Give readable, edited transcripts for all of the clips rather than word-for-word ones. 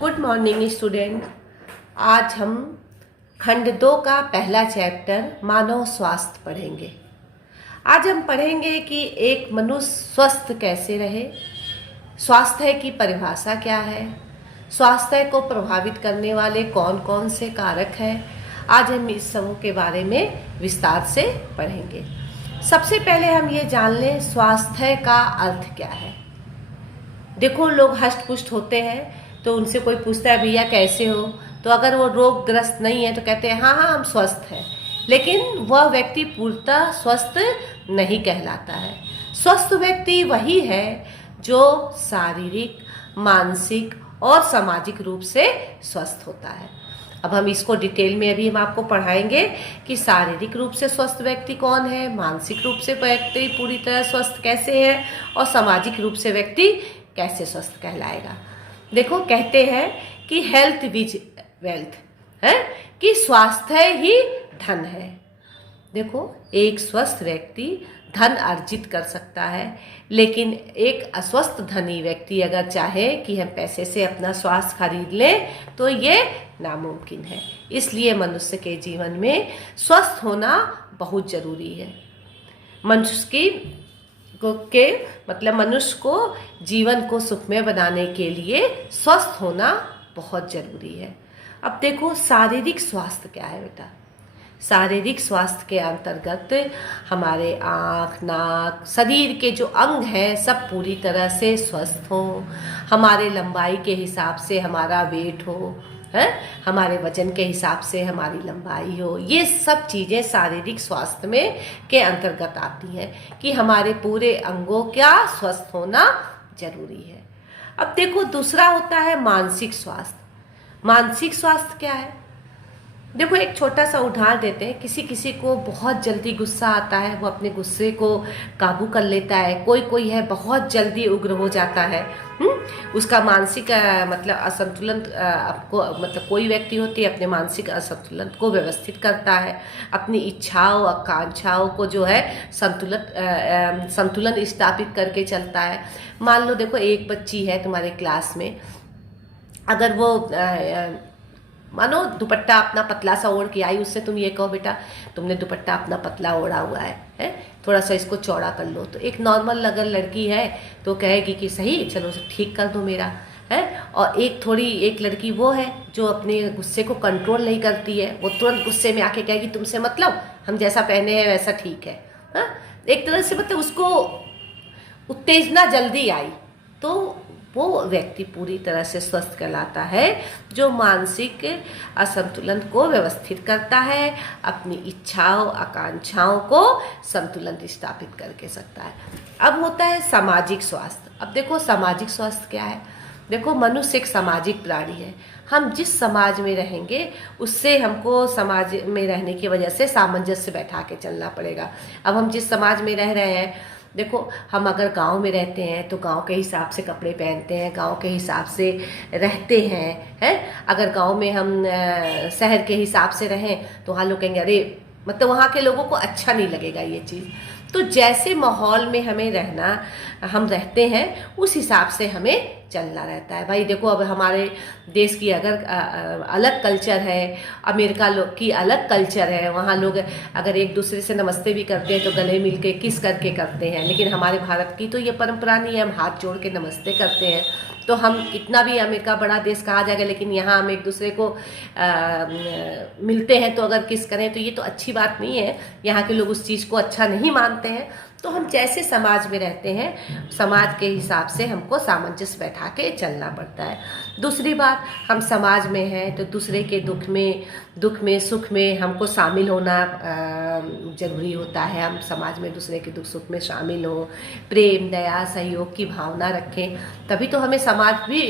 Good morning student. आज हम खंड 2 का पहला चैप्टर मानव स्वास्थ्य पढ़ेंगे। आज हम पढ़ेंगे कि एक मनुष्य स्वस्थ कैसे रहे, स्वास्थ्य की परिभाषा क्या है, स्वास्थ्य को प्रभावित करने वाले कौन कौन से कारक हैं। आज हम इस समूह के बारे में विस्तार से पढ़ेंगे। सबसे पहले हम ये जान लें स्वास्थ्य का अर्थ क्या है। देखो, लोग हष्ट पुष्ट होते हैं तो उनसे कोई पूछता है भैया कैसे हो, तो अगर वो रोगग्रस्त नहीं है तो कहते हैं हाँ हम स्वस्थ हैं, लेकिन वह व्यक्ति पूर्णतः स्वस्थ नहीं कहलाता है। स्वस्थ व्यक्ति वही है जो शारीरिक, मानसिक और सामाजिक रूप से स्वस्थ होता है। अब हम इसको डिटेल में अभी हम आपको पढ़ाएंगे कि शारीरिक रूप से स्वस्थ व्यक्ति कौन है, मानसिक रूप से व्यक्ति पूरी तरह स्वस्थ कैसे है और सामाजिक रूप से व्यक्ति कैसे स्वस्थ कहलाएगा। देखो, कहते हैं कि हेल्थ इज वेल्थ है, कि स्वास्थ्य ही धन है। देखो, एक स्वस्थ व्यक्ति धन अर्जित कर सकता है, लेकिन एक अस्वस्थ धनी व्यक्ति अगर चाहे कि हम पैसे से अपना स्वास्थ्य खरीद लें तो ये नामुमकिन है। इसलिए मनुष्य के जीवन में स्वस्थ होना बहुत जरूरी है। मनुष्य को जीवन को सुखमय बनाने के लिए स्वस्थ होना बहुत जरूरी है। अब देखो, शारीरिक स्वास्थ्य क्या है बेटा। शारीरिक स्वास्थ्य के अंतर्गत हमारे आँख, नाक, शरीर के जो अंग हैं सब पूरी तरह से स्वस्थ हों, हमारे लंबाई के हिसाब से हमारा वेट हो, है, हमारे वजन के हिसाब से हमारी लंबाई हो। ये सब चीज़ें शारीरिक स्वास्थ्य में के अंतर्गत आती हैं कि हमारे पूरे अंगों का स्वस्थ होना जरूरी है। अब देखो, दूसरा होता है मानसिक स्वास्थ्य। मानसिक स्वास्थ्य क्या है? देखो, एक छोटा सा उदाहरण देते हैं। किसी को बहुत जल्दी गुस्सा आता है, वो अपने गुस्से को काबू कर लेता है। कोई है बहुत जल्दी उग्र हो जाता है। उसका मानसिक असंतुलन आपको कोई व्यक्ति होती है अपने मानसिक असंतुलन को व्यवस्थित करता है, अपनी इच्छाओं आकांक्षाओं को जो है संतुलन स्थापित करके चलता है। मान लो, देखो, एक बच्ची है तुम्हारे क्लास में, अगर वो मानो दुपट्टा अपना पतला सा ओढ़ के आई, उससे तुम ये कहो बेटा तुमने दुपट्टा अपना पतला ओढ़ा हुआ है, थोड़ा सा इसको चौड़ा कर लो, तो एक नॉर्मल अगर लड़की है तो कहेगी कि सही, चलो उसे ठीक कर दो मेरा, है। और एक लड़की वो है जो अपने गुस्से को कंट्रोल नहीं करती है, वो तुरंत गुस्से में आके कहेगी तुमसे मतलब, हम जैसा पहने हैं वैसा ठीक है। एक तरह से उसको उत्तेजना जल्दी आई, तो वो व्यक्ति पूरी तरह से स्वस्थ कहलाता है जो मानसिक असंतुलन को व्यवस्थित करता है, अपनी इच्छाओं आकांक्षाओं को संतुलन स्थापित करके सकता है। अब होता है सामाजिक स्वास्थ्य। अब देखो, सामाजिक स्वास्थ्य क्या है। देखो, मनुष्य एक सामाजिक प्राणी है। हम जिस समाज में रहेंगे उससे हमको समाज में रहने की वजह से सामंजस्य बैठा के चलना पड़ेगा। अब हम जिस समाज में रह रहे हैं, देखो, हम अगर गांव में रहते हैं तो गांव के हिसाब से कपड़े पहनते हैं, गांव के हिसाब से रहते हैं, अगर गांव में हम शहर के हिसाब से रहें तो वहाँ लोग कहेंगे अरे, वहाँ के लोगों को अच्छा नहीं लगेगा ये चीज़। तो जैसे माहौल में हम रहते हैं उस हिसाब से हमें चलना रहता है। भाई देखो, अब हमारे देश की अगर अलग कल्चर है, अमेरिका लोग की अलग कल्चर है, वहाँ लोग अगर एक दूसरे से नमस्ते भी करते हैं तो गले मिल के किस करके करते हैं, लेकिन हमारे भारत की तो ये परंपरा नहीं है, हम हाथ जोड़ के नमस्ते करते हैं। तो हम कितना भी अमेरिका बड़ा देश कहा जाएगा, लेकिन यहाँ हम एक दूसरे को मिलते हैं तो अगर किस करें तो ये तो अच्छी बात नहीं है। यहाँ के लोग उस चीज़ को अच्छा नहीं मानते हैं। तो हम जैसे समाज में रहते हैं, समाज के हिसाब से हमको सामंजस्य बैठा के चलना पड़ता है। दूसरी बात, हम समाज में हैं तो दूसरे के दुख में सुख में हमको शामिल होना जरूरी होता है। हम समाज में दूसरे के दुख सुख में शामिल हों, प्रेम, दया, सहयोग की भावना रखें, तभी तो हमें समाज भी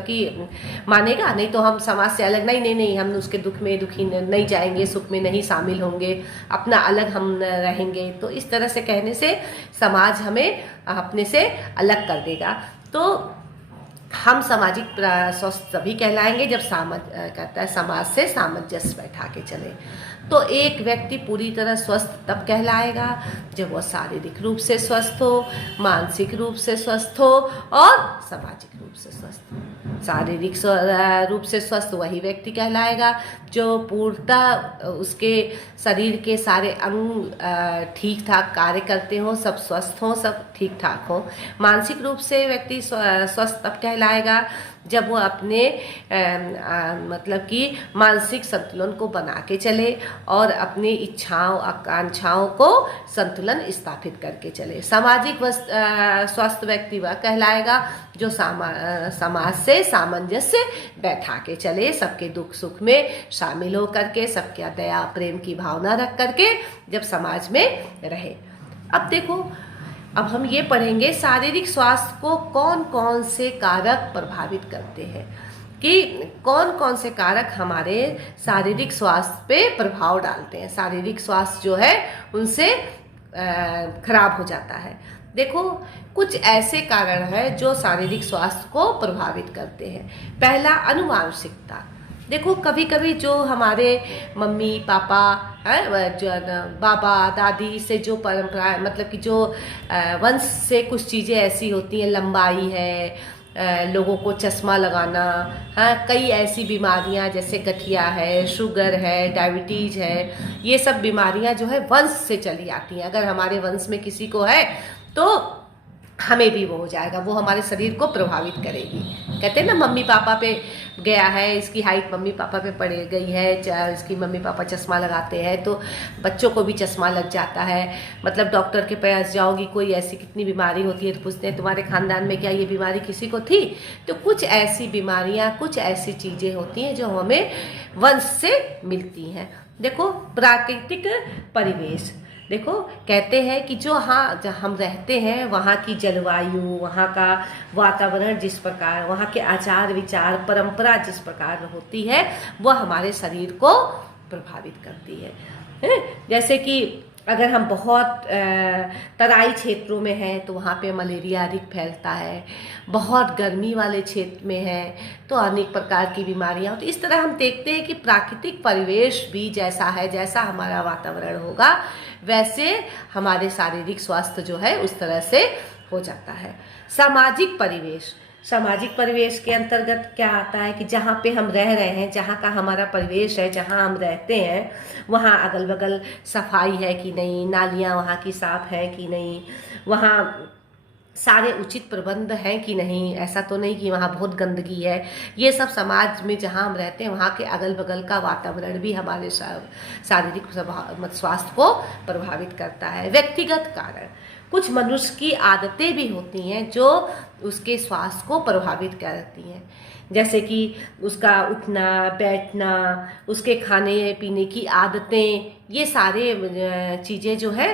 कि मानेगा। नहीं तो हम समाज से अलग, नहीं हम उसके दुख में दुखी नहीं जाएंगे, सुख में नहीं शामिल होंगे, अपना अलग हम रहेंगे। तो इस तरह से कहने से समाज हमें अपने से अलग कर देगा। तो हम सामाजिक स्वस्थ तभी कहलाएंगे जब समाज से सामंजस्य बैठा के चले। तो एक व्यक्ति पूरी तरह स्वस्थ तब कहलाएगा जब वह शारीरिक रूप से स्वस्थ हो, मानसिक रूप से स्वस्थ हो और सामाजिक रूप से स्वस्थ हो। शारीरिक रूप से स्वस्थ वही व्यक्ति कहलाएगा जो पूर्णतः उसके शरीर के सारे अंग ठीक ठाक कार्य करते हों, सब स्वस्थ हों, सब ठीक ठाक हों। मानसिक रूप से व्यक्ति स्वस्थ तब कहलाएगा जब वो अपने मतलब कि मानसिक संतुलन को बना के चले और अपनी इच्छाओं आकांक्षाओं को संतुलन स्थापित करके चले। सामाजिक स्वस्थ व्यक्ति वह कहलाएगा जो समाज से सामंजस्य बैठा के चले, सबके दुख सुख में शामिल हो करके, सबके दया प्रेम की भावना रख करके जब समाज में रहे। अब देखो, अब हम ये पढ़ेंगे शारीरिक स्वास्थ्य को कौन कौन से कारक प्रभावित करते हैं, कि कौन कौन से कारक हमारे शारीरिक स्वास्थ्य पे प्रभाव डालते हैं। शारीरिक स्वास्थ्य जो है उनसे खराब हो जाता है। देखो, कुछ ऐसे कारण हैं जो शारीरिक स्वास्थ्य को प्रभावित करते हैं। पहला, अनुवांशिकता। देखो, कभी कभी जो हमारे मम्मी पापा जो बाबा दादी से जो परंपरा, मतलब कि जो वंश से कुछ चीज़ें ऐसी होती हैं, लंबाई है, लोगों को चश्मा लगाना, कई ऐसी बीमारियां जैसे गठिया है, शुगर है, डायबिटीज है, ये सब बीमारियां जो है वंश से चली आती हैं। अगर हमारे वंश में किसी को है तो हमें भी वो हो जाएगा, वो हमारे शरीर को प्रभावित करेगी। कहते हैं ना, मम्मी पापा पे गया है, इसकी हाइट मम्मी पापा पे पड़ गई है, इसकी मम्मी पापा चश्मा लगाते हैं तो बच्चों को भी चश्मा लग जाता है। मतलब डॉक्टर के पास जाओगी, कोई ऐसी कितनी बीमारी होती है तो पूछते हैं तुम्हारे खानदान में क्या ये बीमारी किसी को थी? तो कुछ ऐसी बीमारियां, कुछ ऐसी चीज़ें होती हैं जो हमें वंश से मिलती हैं। देखो, प्राकृतिक परिवेश। देखो, कहते हैं कि जो जहाँ हम रहते हैं वहाँ की जलवायु, वहाँ का वातावरण जिस प्रकार, वहाँ के आचार विचार परंपरा जिस प्रकार होती है वह हमारे शरीर को प्रभावित करती है। जैसे कि अगर हम बहुत तराई क्षेत्रों में हैं तो वहाँ पे मलेरिया अधिक फैलता है, बहुत गर्मी वाले क्षेत्र में है तो अनेक प्रकार की बीमारियाँ। तो इस तरह हम देखते हैं कि प्राकृतिक परिवेश भी जैसा है, जैसा हमारा वातावरण होगा वैसे हमारे शारीरिक स्वास्थ्य जो है उस तरह से हो जाता है। सामाजिक परिवेश। सामाजिक परिवेश के अंतर्गत क्या आता है कि जहाँ पे हम रह रहे हैं, जहाँ का हमारा परिवेश है, जहाँ हम रहते हैं, वहाँ अगल बगल सफाई है कि नहीं, नालियाँ वहाँ की साफ है कि नहीं, वहाँ सारे उचित प्रबंध हैं कि नहीं, ऐसा तो नहीं कि वहाँ बहुत गंदगी है। ये सब समाज में जहाँ हम रहते हैं वहाँ के अगल बगल का वातावरण भी हमारे शारीरिक स्वास्थ्य को प्रभावित करता है। व्यक्तिगत कारण। कुछ मनुष्य की आदतें भी होती हैं जो उसके स्वास्थ्य को प्रभावित करती हैं, जैसे कि उसका उठना बैठना, उसके खाने पीने की आदतें, ये सारे चीज़ें जो है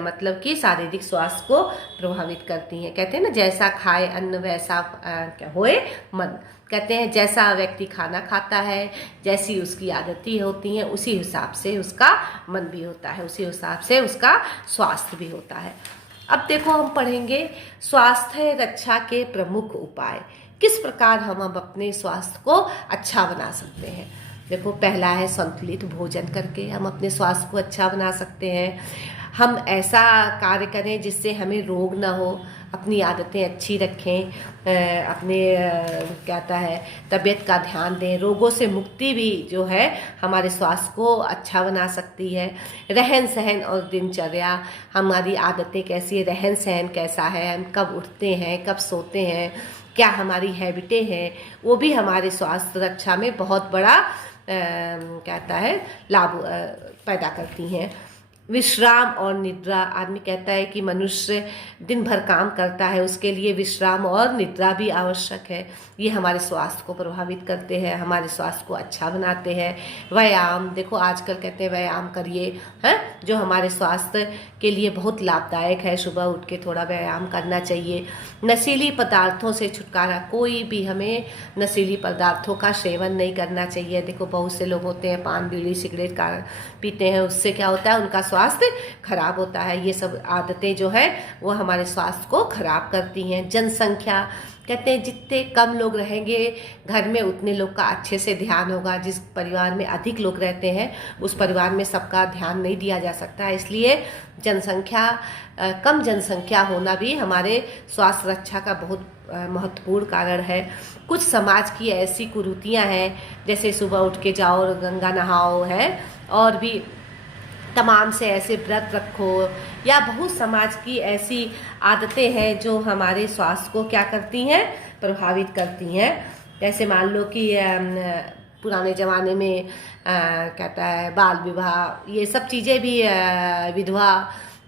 मतलब कि शारीरिक स्वास्थ्य को प्रभावित करती हैं। कहते हैं ना, जैसा खाए अन्न वैसा क्या होए मन। कहते हैं जैसा व्यक्ति खाना खाता है, जैसी उसकी आदतें होती हैं, उसी हिसाब से उसका मन भी होता है, उसी हिसाब से उसका स्वास्थ्य भी होता है। अब देखो, हम पढ़ेंगे स्वास्थ्य रक्षा के प्रमुख उपाय। किस प्रकार हम अपने स्वास्थ्य को अच्छा बना सकते हैं। देखो, पहला है संतुलित भोजन करके हम अपने स्वास्थ्य को अच्छा बना सकते हैं। हम ऐसा कार्य करें जिससे हमें रोग ना हो, अपनी आदतें अच्छी रखें, अपने कहता है तबीयत का ध्यान दें। रोगों से मुक्ति भी जो है हमारे स्वास्थ्य को अच्छा बना सकती है। रहन सहन और दिनचर्या, हमारी आदतें कैसी है, रहन सहन कैसा है, हम कब उठते हैं, कब सोते हैं, क्या हमारी हैबिटें हैं, वो भी हमारे स्वास्थ्य रक्षा में बहुत बड़ा कहता है लाभ पैदा करती हैं। विश्राम और निद्रा। आदमी कहता है कि मनुष्य दिन भर काम करता है, उसके लिए विश्राम और निद्रा भी आवश्यक है। ये हमारे स्वास्थ्य को प्रभावित करते हैं, हमारे स्वास्थ्य को अच्छा बनाते हैं। व्यायाम। देखो, आजकल कहते हैं व्यायाम करिए, हैं, जो हमारे स्वास्थ्य के लिए बहुत लाभदायक है। सुबह उठ के थोड़ा व्यायाम करना चाहिए। नशीली पदार्थों से छुटकारा। कोई भी हमें नशीली पदार्थों का सेवन नहीं करना चाहिए। देखो, बहुत से लोग होते हैं पान बीड़ी सिगरेट का पीते हैं, उससे क्या होता है, उनका स्वास्थ्य खराब होता है। ये सब आदतें जो है वो हमारे स्वास्थ्य को खराब करती हैं। जनसंख्या, कहते हैं जितने कम लोग रहेंगे घर में उतने लोग का अच्छे से ध्यान होगा। जिस परिवार में अधिक लोग रहते हैं उस परिवार में सबका ध्यान नहीं दिया जा सकता, इसलिए कम जनसंख्या होना भी हमारे स्वास्थ्य रक्षा का बहुत महत्वपूर्ण कारण है। कुछ समाज की ऐसी कुरीतियां हैं, जैसे सुबह उठ के जाओ और गंगा नहाओ है, और भी तमाम से ऐसे व्रत रखो, या बहुत समाज की ऐसी आदतें हैं जो हमारे स्वास्थ्य को क्या करती हैं, प्रभावित करती हैं। जैसे मान लो कि पुराने ज़माने में कहता है बाल विवाह, ये सब चीज़ें भी विधवा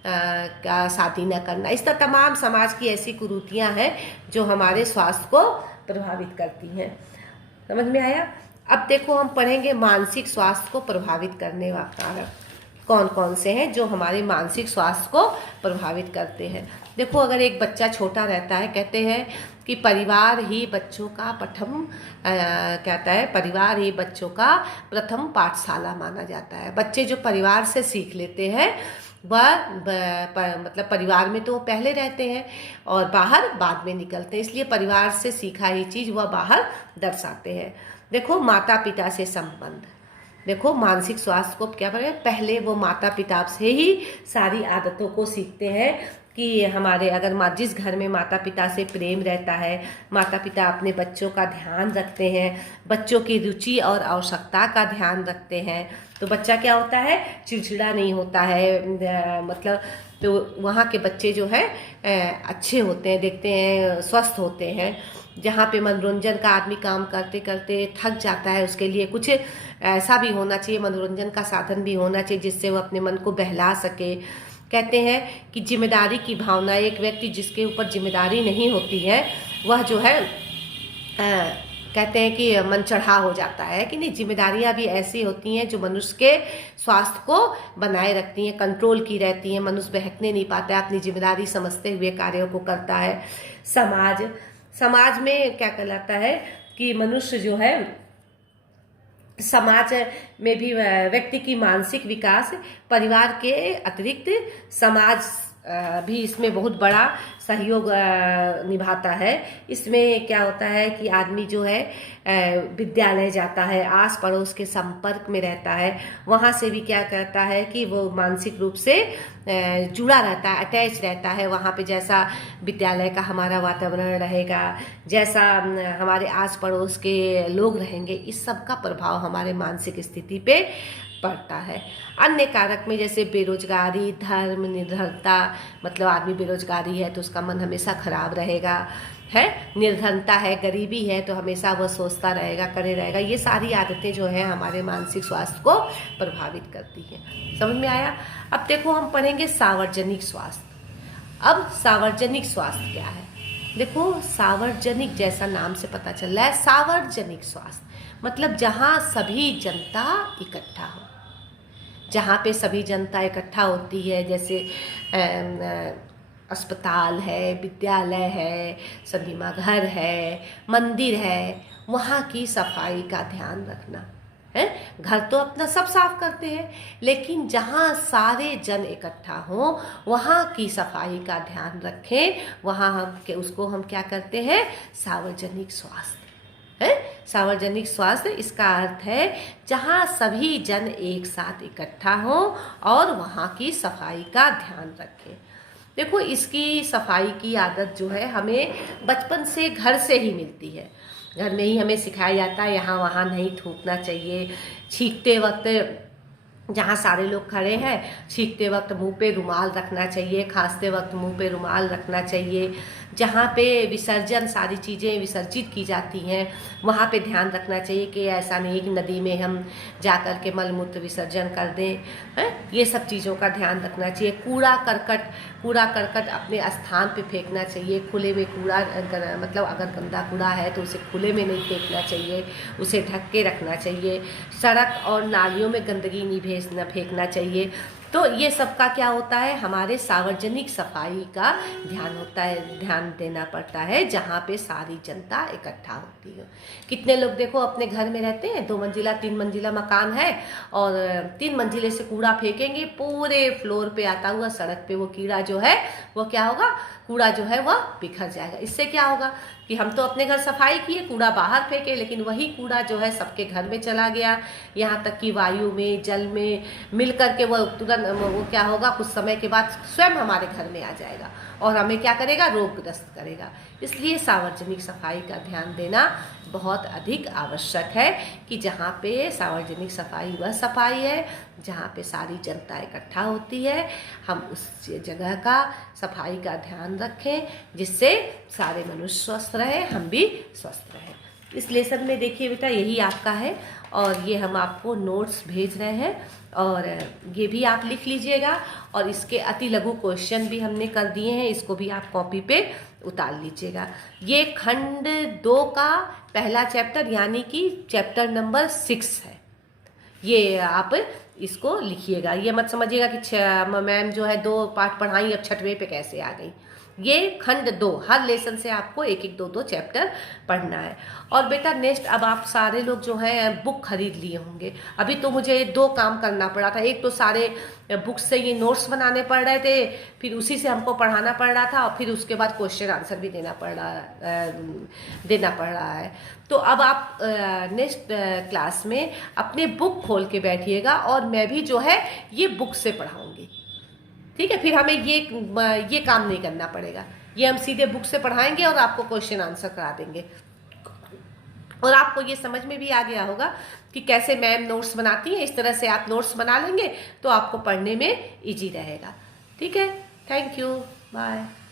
का शादी न करना, इस तरह तमाम समाज की ऐसी कुरीतियां हैं जो हमारे स्वास्थ्य को प्रभावित करती हैं। समझ में आया? अब देखो हम पढ़ेंगे मानसिक स्वास्थ्य को प्रभावित करने वाले कारक कौन कौन से हैं जो हमारे मानसिक स्वास्थ्य को प्रभावित करते हैं। देखो अगर एक बच्चा छोटा रहता है, कहते हैं कि परिवार ही बच्चों का परिवार ही बच्चों का प्रथम पाठशाला माना जाता है। बच्चे जो परिवार से सीख लेते हैं वह मतलब परिवार में तो वो पहले रहते हैं और बाहर बाद में निकलते हैं, इसलिए परिवार से सीखा ही चीज़ वह बाहर दर्शाते हैं। देखो माता पिता से संबंध, देखो मानसिक स्वास्थ्य को क्या करें, पहले वो माता पिता से ही सारी आदतों को सीखते हैं कि हमारे अगर जिस घर में माता पिता से प्रेम रहता है, माता पिता अपने बच्चों का ध्यान रखते हैं, बच्चों की रुचि और आवश्यकता का ध्यान रखते हैं, तो बच्चा क्या होता है, चिड़चिड़ा नहीं होता है। मतलब तो वहाँ के बच्चे जो है अच्छे होते हैं, देखते हैं स्वस्थ होते हैं। जहाँ पे मनोरंजन का आदमी काम करते करते थक जाता है, उसके लिए कुछ ऐसा भी होना चाहिए, मनोरंजन का साधन भी होना चाहिए जिससे वो अपने मन को बहला सके। कहते हैं कि जिम्मेदारी की भावना, एक व्यक्ति जिसके ऊपर जिम्मेदारी नहीं होती है वह जो है कहते हैं कि मन चढ़ा हो जाता है कि नहीं। जिम्मेदारियां भी ऐसी होती हैं जो मनुष्य के स्वास्थ्य को बनाए रखती हैं, कंट्रोल की रहती हैं। मनुष्य बहकने नहीं पाता है, अपनी जिम्मेदारी समझते हुए कार्यों को करता है। समाज में क्या कहलाता है कि मनुष्य जो है, समाज में भी व्यक्ति की मानसिक विकास परिवार के अतिरिक्त समाज भी इसमें बहुत बड़ा सहयोग निभाता है। इसमें क्या होता है कि आदमी जो है विद्यालय जाता है, आस पड़ोस के संपर्क में रहता है, वहाँ से भी क्या करता है कि वो मानसिक रूप से जुड़ा रहता है, अटैच रहता है। वहाँ पे जैसा विद्यालय का हमारा वातावरण रहेगा, जैसा हमारे आस पड़ोस के लोग रहेंगे, इस सब का प्रभाव हमारे मानसिक स्थिति पे पड़ता है। अन्य कारक में जैसे बेरोजगारी, धर्म निर्धनता, मतलब आदमी बेरोजगारी है तो उसका मन हमेशा खराब रहेगा, है निर्धनता है, गरीबी है तो हमेशा वह सोचता रहेगा, करे रहेगा। ये सारी आदतें जो है हमारे मानसिक स्वास्थ्य को प्रभावित करती हैं। समझ में आया? अब देखो हम पढ़ेंगे सार्वजनिक स्वास्थ्य। अब सार्वजनिक स्वास्थ्य क्या है? देखो सार्वजनिक जैसा नाम से पता चल रहा है, सार्वजनिक स्वास्थ्य मतलब जहाँ सभी जनता इकट्ठा हो, जहाँ पे सभी जनता इकट्ठा होती है, जैसे अस्पताल है, विद्यालय है, सिनेमा घर है, मंदिर है, वहाँ की सफाई का ध्यान रखना है। घर तो अपना सब साफ करते हैं, लेकिन जहाँ सारे जन इकट्ठा हों वहाँ की सफाई का ध्यान रखें, वहाँ उसको हम क्या करते हैं, सार्वजनिक स्वास्थ्य है। सार्वजनिक स्वास्थ्य इसका अर्थ है जहाँ सभी जन एक साथ इकट्ठा हों और वहाँ की सफाई का ध्यान रखें। देखो इसकी सफाई की आदत जो है हमें बचपन से घर से ही मिलती है। घर में ही हमें सिखाया जाता है यहाँ वहाँ नहीं थूकना चाहिए, छींकते वक्त जहाँ सारे लोग खड़े हैं छींकते वक्त मुंह पे रुमाल रखना चाहिए, खांसते वक्त मुंह पे रुमाल रखना चाहिए। जहाँ पे विसर्जन सारी चीज़ें विसर्जित की जाती हैं वहाँ पे ध्यान रखना चाहिए कि ऐसा नहीं कि नदी में हम जा कर के मलमूत्र विसर्जन कर दें, है ये सब चीज़ों का ध्यान रखना चाहिए। कूड़ा करकट अपने स्थान पे फेंकना चाहिए। खुले में कूड़ा मतलब अगर गंदा कूड़ा है तो उसे खुले में नहीं फेंकना चाहिए, उसे ढक के रखना चाहिए। सड़क और नालियों में गंदगी नहीं फेंकना चाहिए। तो ये सब का क्या होता है, हमारे सार्वजनिक सफाई का ध्यान होता है, ध्यान देना पड़ता है जहाँ पे सारी जनता इकट्ठा होती है। कितने लोग देखो अपने घर में रहते हैं, 2 मंजिला 3 मंजिला मकान है और 3 मंजिले से कूड़ा फेंकेंगे, पूरे फ्लोर पे आता हुआ सड़क पे वो कीड़ा जो है वो क्या होगा, कूड़ा जो है वह बिखर जाएगा। इससे क्या होगा कि हम तो अपने घर सफाई किए, कूड़ा बाहर फेंके, लेकिन वही कूड़ा जो है सबके घर में चला गया, यहाँ तक कि वायु में, जल में मिल करके वो तुरंत वो क्या होगा, कुछ समय के बाद स्वयं हमारे घर में आ जाएगा और हमें क्या करेगा, रोगग्रस्त करेगा। इसलिए सार्वजनिक सफाई का ध्यान देना बहुत अधिक आवश्यक है कि जहाँ पे सार्वजनिक सफाई वह सफाई है जहाँ पे सारी जनता इकट्ठा होती है, हम उस जगह का सफाई का ध्यान रखें जिससे सारे मनुष्य स्वस्थ रहें, हम भी स्वस्थ रहें। इस लेसन में देखिए बेटा यही आपका है और ये हम आपको नोट्स भेज रहे हैं और ये भी आप लिख लीजिएगा और इसके अति लघु क्वेश्चन भी हमने कर दिए हैं, इसको भी आप कॉपी पे उतार लीजिएगा। ये खंड 2 का पहला चैप्टर यानी कि चैप्टर नंबर 6 है, ये आप इसको लिखिएगा। ये मत समझिएगा कि मैम जो है 2 पाठ पढ़ाई अब 6वें पे कैसे आ गई। ये खंड 2, हर लेसन से आपको 1-1, 2-2 चैप्टर पढ़ना है। और बेटा नेक्स्ट, अब आप सारे लोग जो हैं बुक खरीद लिए होंगे। अभी तो मुझे 2 काम करना पड़ा था, एक तो सारे बुक से ये नोट्स बनाने पड़ रहे थे, फिर उसी से हमको पढ़ाना पड़ रहा था और फिर उसके बाद क्वेश्चन आंसर भी देना पड़ रहा है। तो अब आप नेक्स्ट क्लास में अपने बुक खोल के बैठिएगा और मैं भी जो है ये बुक से पढ़ाऊँगी, ठीक है। फिर हमें ये काम नहीं करना पड़ेगा, ये हम सीधे बुक से पढ़ाएंगे और आपको क्वेश्चन आंसर करा देंगे। और आपको ये समझ में भी आ गया होगा कि कैसे मैम नोट्स बनाती हैं, इस तरह से आप नोट्स बना लेंगे तो आपको पढ़ने में इजी रहेगा, ठीक है। Thank you, bye.